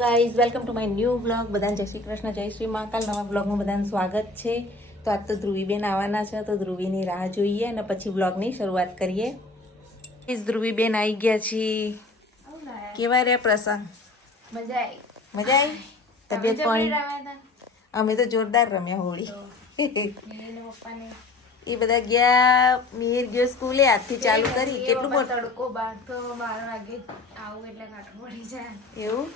Guys welcome to my new blog. બધાને જય શ્રી કૃષ્ણ, જય શ્રી મહાકાલ. નવા બ્લોગમાં બધાનું સ્વાગત છે. તો આજ તો ધ્રુવીબેન આવવાના છે, તો ધ્રુવીની રાહ જોઈએ અને પછી બ્લોગની શરૂઆત કરીએ. ધ્રુવીબેન આવી ગયા છીએ. કેવા રહ્યા પ્રસંગ? મજા આવી. મજા આવી? તબિયત પાણી? અમે તો જોરદાર રમ્યા હોળી. એ બધા ગયા. મિહિર ગયો સ્કૂલે, આજથી ચાલુ કરી. કેટલું મોટું તડકો બહાર તો 12 વાગે આવું એટલે કાઠું પડી જાય એવું.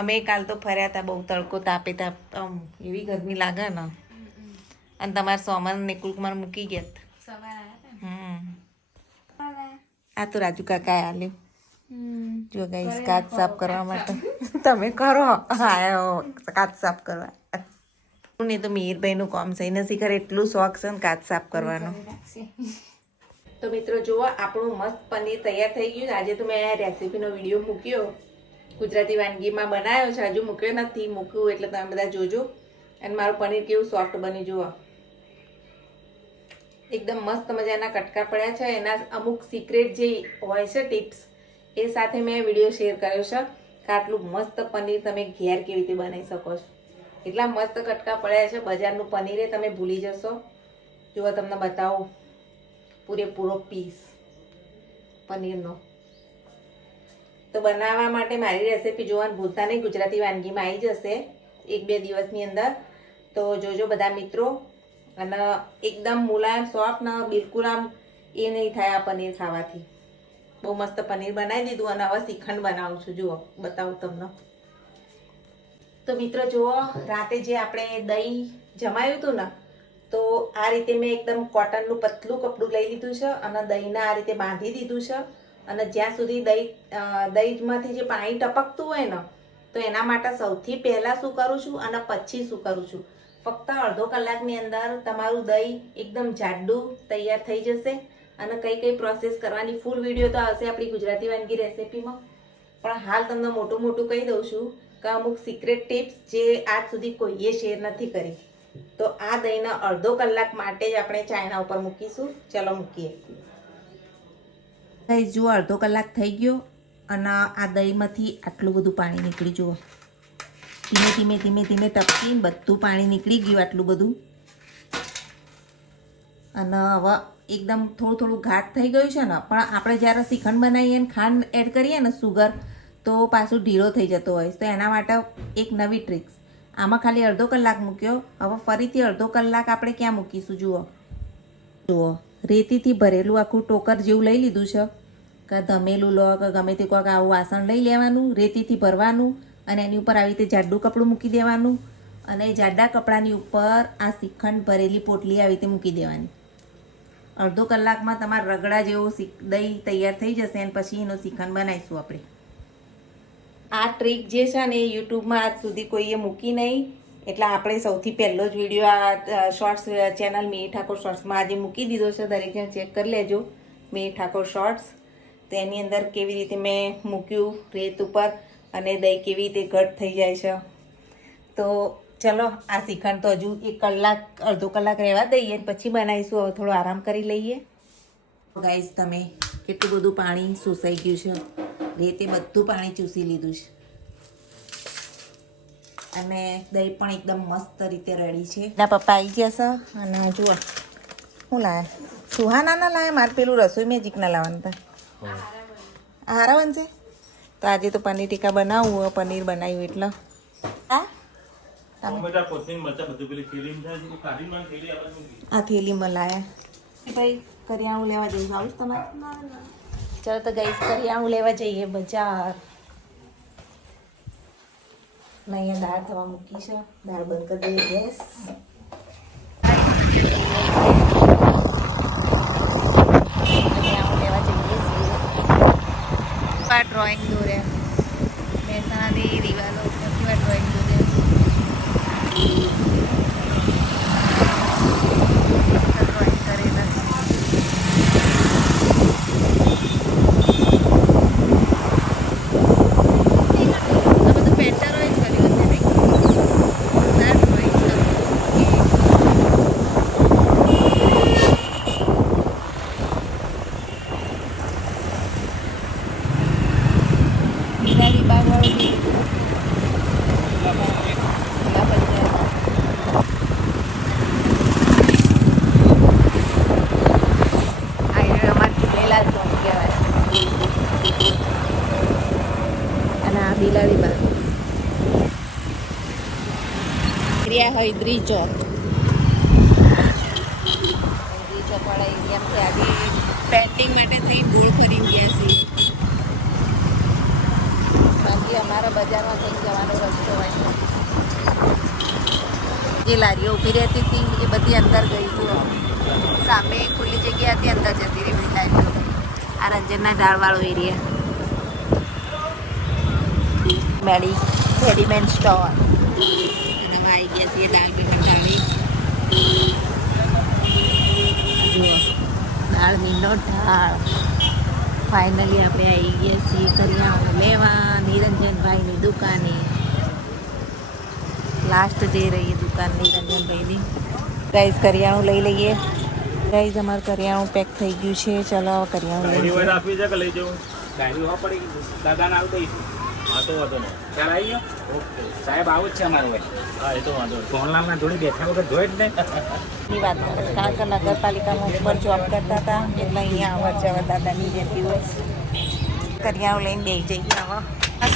અમે કાલ તો ફર્યા હતા, બહુ તડકો તાપે તાપ, એવી ગરમી લાગે ને. અને તમારા સોમન ને કુલકુમાર મૂકી ગયા. સવારે આ તો રાજુ કાકા આલ્યું. જો ગાઈસ કાચ સાફ કરવા માટે તમે કરો. હા, કાચ સાફ કરવા નહીં તો મિહિરભાઈ નું કામ છે. નથી ખરે એટલું શોખ છે ને કાચ સાફ કરવાનો. તો મિત્રો જુઓ, આપણું મસ્ત પનીર તૈયાર થઈ ગયું. આજે તો મેં રેસીપીનો વિડીયો મૂક્યો, ગુજરાતી વાનગીમાં બનાવ્યો છે. હજુ મૂક્યો નથી, મૂક્યું એટલે તમે બધા જોજો. અને મારું પનીર કેવું સોફ્ટ બની જુઓ, એકદમ મસ્ત મજાના કટકા પડ્યા છે. એના અમુક સિક્રેટ જે હોય છે ટિપ્સ, એ સાથે મેં વિડીયો શેર કર્યો છે કે આટલું મસ્ત પનીર તમે ઘેર કેવી રીતે બનાવી શકો છો. એટલા મસ્ત કટકા પડ્યા છે. બજારનું પનીર તમે ભૂલી જશો. જુઓ, તમને બતાવો પૂરેપૂરો પીસ પનીરનો. તો બનાવવા માટે મારી રેસીપી જોવાનું ભૂલતા નહીં. ગુજરાતી વાનગીમાં આવી જશે 1-2 દિવસની અંદર. તો જોજો બધા મિત્રો. અને એકદમ મુલાયમ સોફ્ટ ને બિલકુલ આમ એ નહીં થાય આ પનીર ખાવાથી. બહુ મસ્ત પનીર બનાવી દીધું અને હવે શ્રીખંડ બનાવું છું. જુઓ, બતાવું તમને. તો મિત્રો જુઓ, રાતે જે આપણે દહીં જમાયું હતું ને, તો આ રીતે મેં એકદમ કોટનનું પતલું કપડું લઈ લીધું છે અને દહીંને આ રીતે બાંધી દીધું છે. અને જ્યાં સુધી દહીંમાંથી જે પાણી ટપકતું હોય ને, તો એના માટે સૌથી પહેલાં શું કરું છું અને પછી શું કરું છું, ફક્ત અડધો કલાકની અંદર તમારું દહીં એકદમ જાડું તૈયાર થઈ જશે. અને કઈ કઈ પ્રોસેસ કરવાની ફૂલ વિડીયો તો આવશે આપણી ગુજરાતી વાનગી રેસીપીમાં. પણ હાલ તમને મોટું મોટું કહી દઉં છું કે અમુક સિક્રેટ ટિપ્સ જે આજ સુધી કોઈએ શેર નથી કરી. તો આ દહીંને અડધો કલાક માટે જ આપણે ચાયણા ઉપર મૂકીશું. ચલો મૂકીએ. ગાઈસ જુઓ, અડધો કલાક થઈ ગયો અને આ દહીંમાંથી આટલું બધું પાણી નીકળી. જુઓ, ધીમે ધીમે ધીમે ધીમે ટપકીને બધું પાણી નીકળી ગયું આટલું બધું. અને હવે એકદમ થોડું થોડું ઘાટ થઈ ગયું છે ને. પણ આપણે જ્યારે શ્રીખંડ બનાવીએ ને ખાંડ એડ કરીએ ને, સુગર, તો પાછું ઢીલો થઈ જતો હોય. તો એના માટે એક નવી ટ્રિક્સ. આમાં ખાલી અડધો કલાક મૂક્યો, હવે ફરીથી અડધો કલાક આપણે ક્યાં મૂકીશું. જુઓ જુઓ, રેતીથી ભરેલું આખું ટોકર જેવું લઈ લીધું છે. કે ધમેલું લો કે ગમે તે કોઈક આવું વાસણ લઈ લેવાનું, રેતીથી ભરવાનું અને એની ઉપર આવી રીતે જાડું કપડું મૂકી દેવાનું. અને જાડા કપડાની ઉપર આ શ્રીખંડ ભરેલી પોટલી આવી રીતે મૂકી દેવાની. અડધો કલાકમાં તમારા રગડા જેવું દહીં તૈયાર થઈ જશે. અને પછી એનો શ્રીખંડ બનાવીશું આપણે. આ ટ્રીક જે છે ને, એ યુટ્યુબમાં આજ સુધી કોઈએ મૂકી નહીં. એટલે આપણે સૌથી પહેલો જ વિડીયો આ શોર્ટ્સ ચેનલ મિહિર ઠાકોર શોર્ટ્સમાં આજે મૂકી દીધો છે. દરેક જણ ચેક કરી લેજો, મિહિર ઠાકોર શોર્ટ્સ. તો એની અંદર કેવી રીતે મેં મૂક્યું રેત ઉપર અને દહીં કેવી રીતે ઘટ થઈ જાય છે. તો ચલો, આ શ્રીખંડ તો હજુ 1 કલાક અડધો કલાક રહેવા દઈએ, પછી બનાવીશું. હવે થોડો આરામ કરી લઈએ. ગાઈસ, તમે કેટલું બધું પાણી સુસાઈ ગયું છે. રેતે બધું પાણી ચૂસી લીધું છે. અને દહીં પણ એકદમ મસ્ત રીતે રેડી છે. ના પપ્પા આવી જશે. અને જુઓ, શું લાયા? સુહાના ના લાયા? મારે પેલું રસોઈ મેજિકના લાવવાનું હતા. હારા બનશે. તો આજે તો પનીર ટીકા બનાવવું. પનીર બનાવ્યું એટલે હા, આ થેલીમાં લાયા. ભાઈ કરિયાણું લેવા જઈશું. આવું તમારે? ચાલો તો ગાઈસ, કરિયાણું લેવા જઈએ બજાર. મેં અહીંયા દાળ થવા મૂકી છે. દાળ બંધ કરી દઈએ ગેસ. કરિયાણું લેવા જઈએ છીએ. આ ડ્રોઈંગ દોર્યા, મહેસાણાની દિવાલો ઉપરથી આ ડ્રોઈંગ દોર્યા. ડ્રોઈંગ કરેલા બાગવાળું તળીબા હૈદરી ચોક વાળા એરિયામાંથી આજે પેન્ટિંગ માટે થઈ ગોળ ફરી ગયા છીએ. બાકી અમારા બજારમાં કંઈક જવાનો રસ્તો હોય. જે લારીઓ ઊભી રહેતી હતી એ બધી અંદર ગઈ જુઓ. સામે ખુલ્લી જગ્યા હતી, અંદર જતી રહી બધી લારીઓ. આ રંજનના ઢાળવાળો એરિયા રેડીમેડ સ્ટોર. અને આવી ગયા છીએ દાળ પેમેન્ટ આવી. જુઓ દાળ મીનો ઢાળ. ફાઇનલી આપણે આવી ગયા છીએ કરિયાણું લેવા નિરંજનભાઈની દુકાને. લાસ્ટ જઈ રહી દુકાન નિરંજનભાઈની. ગાઈઝ કરિયાણું લઈ લઈએ. ગાઈઝ અમારું કરિયાણું પેક થઈ ગયું છે. ચલો કરિયાણું લઈ લઈએ. આપી છે કે લઈ જવું ગાડી હોવા પડી દાદાને આવું દઈશું. હા તો વાંધો નહીં. ચાલ આવી ગયો. ઓકે સાહેબ આવું જ છે અમારું ભાઈ. હા એ તો વાંધો નહીં. સોનલાલના જોડે બેઠા વગર જોઈ જ નહીં. ની વાત કરે કારણ કે નગરપાલિકામાં ઉપર જોબ કરતા હતા એટલે અહીંયા આવવા જવા દાદાની જતી હોય. કરિયાણું લઈને બેસી જઈએ હવે.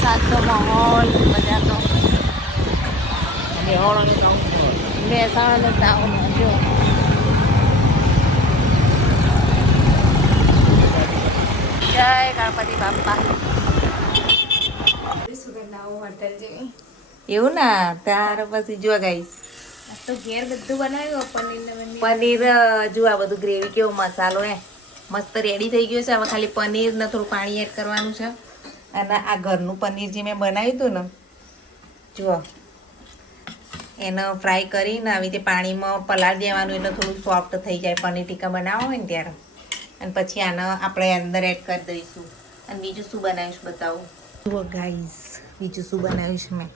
સાતનો માહોલ બજારનો. મહેસાણાનો ટાઉન જો જય ગણપતિ બાપા. સુગંધાઓ હોટલ જેવી. એવું ના ત્યાર પછી જો ગાઈસ તો ઘેર બધું બનાવ્યું પનીર પનીર જો આ બધું ગ્રેવી કેવો મસાલો મસ્ત રેડી થઈ ગયો છે. હવે ખાલી પનીર ને થોડું પાણી એડ કરવાનું છે. અને આ ઘરનું પનીર જે મેં બનાવ્યું હતું ને જુઓ એને ફ્રાય કરીને આવી રીતે પાણીમાં પલાળી દેવાનું એટલે થોડું સોફ્ટ થઈ જાય પનીર ટીકા બનાવવો હોય ને ત્યારે. અને પછી આને આપણે અંદર એડ કરી દઈશું. અને બીજું શું બનાવીશ બતાવું. જુઓ ગાઈસ બીજું શું બનાવ્યું છે મેં.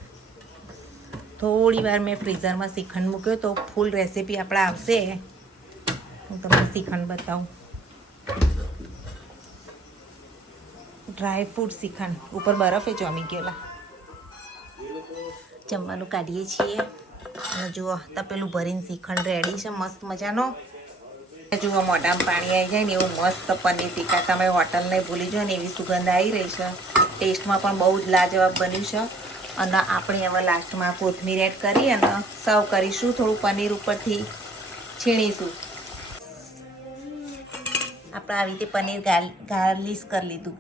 થોડી વાર મેં ફ્રીઝરમાં શ્રીખંડ મૂક્યો તો ફૂલ રેસીપી આપણે આવશે. હું તમને શ્રીખંડ બતાવું. ડ્રાય ફ્રૂટ શ્રીખંડ ઉપર બરફે જમી ગયેલા. જમવાનું કાઢીએ છીએ અને જુઓ તપેલું ભરીને શ્રીખંડ રેડી છે મસ્ત મજાનો. જુઓ મોઢામાં પાણી આવી જાય ને એવું મસ્ત પનીર ટીકા. તમે હોટલને ભૂલી જાઓ ને એવી સુગંધ આવી રહી છે. ટેસ્ટમાં પણ બહુ જ લાજવાબ બન્યું છે. અને આપણે હવે લાસ્ટમાં કોથમીર એડ કરી અને સર્વ કરીશું. થોડું પનીર ઉપરથી છીણીશું. આપણે આવી રીતે પનીર ગાર્લિશ કરી લીધું.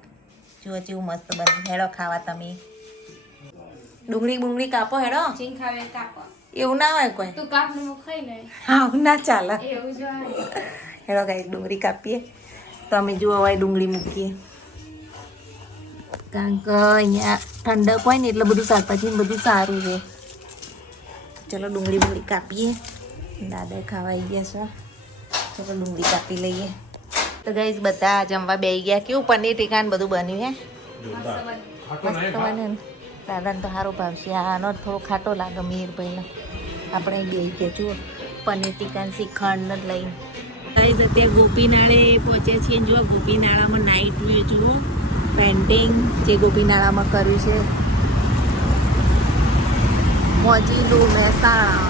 જુઓ જેવું મસ્ત બન્યું. હેડો ખાવા તમે. ડુંગળી કાપો હેડો. ચીન ખાવે કાપો. એવું ના હોય કોઈ. તું કાપ ને ખાઈ લે. હા ના ચાલે. એવું જ હોય. હેડો ગાઈસ ડુંગળી કાપીએ. તો અમે જુઓ હવે ડુંગળી મૂકીએ. કારણ કે અહીંયા ઠંડક હોય ને એટલે બધું શાકભાજી બધું સારું છે. ચલો ડુંગળી કાપીએ. દાદા ખાવા આવી ગયા છે. ચલો ડુંગળી કાપી લઈએ. તો ગાઈસ બધા જમવા બેસી ગયા. કેવું પનીર ટીકા ને બધું બન્યું હે મસ્ત બને ને. દાદાને તો સારો ભાવશે. આનો થોડો ખાટો લાગે મીરભાઈને. આપણે બેસી ગયા જુઓ પનીર ટીકા શ્રીખંડ લઈને. ગાઈસ અત્યારે ગોપીનાળે પહોંચ્યા છીએ. જુઓ ગોપીનાળામાં નાઇટ વ્યૂ જુઓ. પેન્ટિંગ જે ગોપીનાળામાં કર્યું છે. મોજીલું મહેસાણા.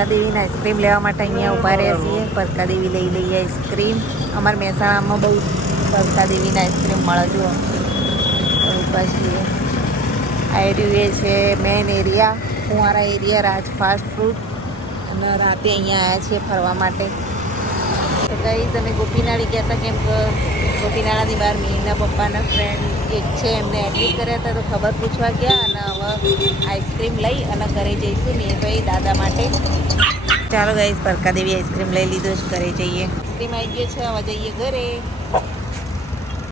પરકાદેવીની આઈસ્ક્રીમ લેવા માટે અહીંયા ઊભા રહ્યા છીએ. પરકાદેવી લઈ લઈએ આઈસ્ક્રીમ. અમારા મહેસાણામાં બહુ પરકાદેવીની આઈસ્ક્રીમ મળે. જુઓ ઊભા છીએ. આ એરિયા છે મેઇન એરિયા ફુવારા એરિયા રાજ ફાસ્ટ ફૂડ. અને રાતે અહીંયા આવ્યા છીએ ફરવા માટે. તો કઈ તમે ગોપીનાળી ગયા હતા કેમ કે ગોપીનાળાની બહાર મીના પપ્પાના ફ્રેન્ડ એક છે એમને એડમિટ કર્યા હતા તો ખબર પૂછવા ગયા. અને હવે આઈસ્ક્રીમ લઈ અને ઘરે જઈશું મીરભાઈ દાદા માટે. ચાલો ગાઈસ પરકાદેવી આઈસ્ક્રીમ લઈ લીધો જ ઘરે જઈએ. આઈસ્ક્રીમ આવી ગયો છે હવે જઈએ ઘરે.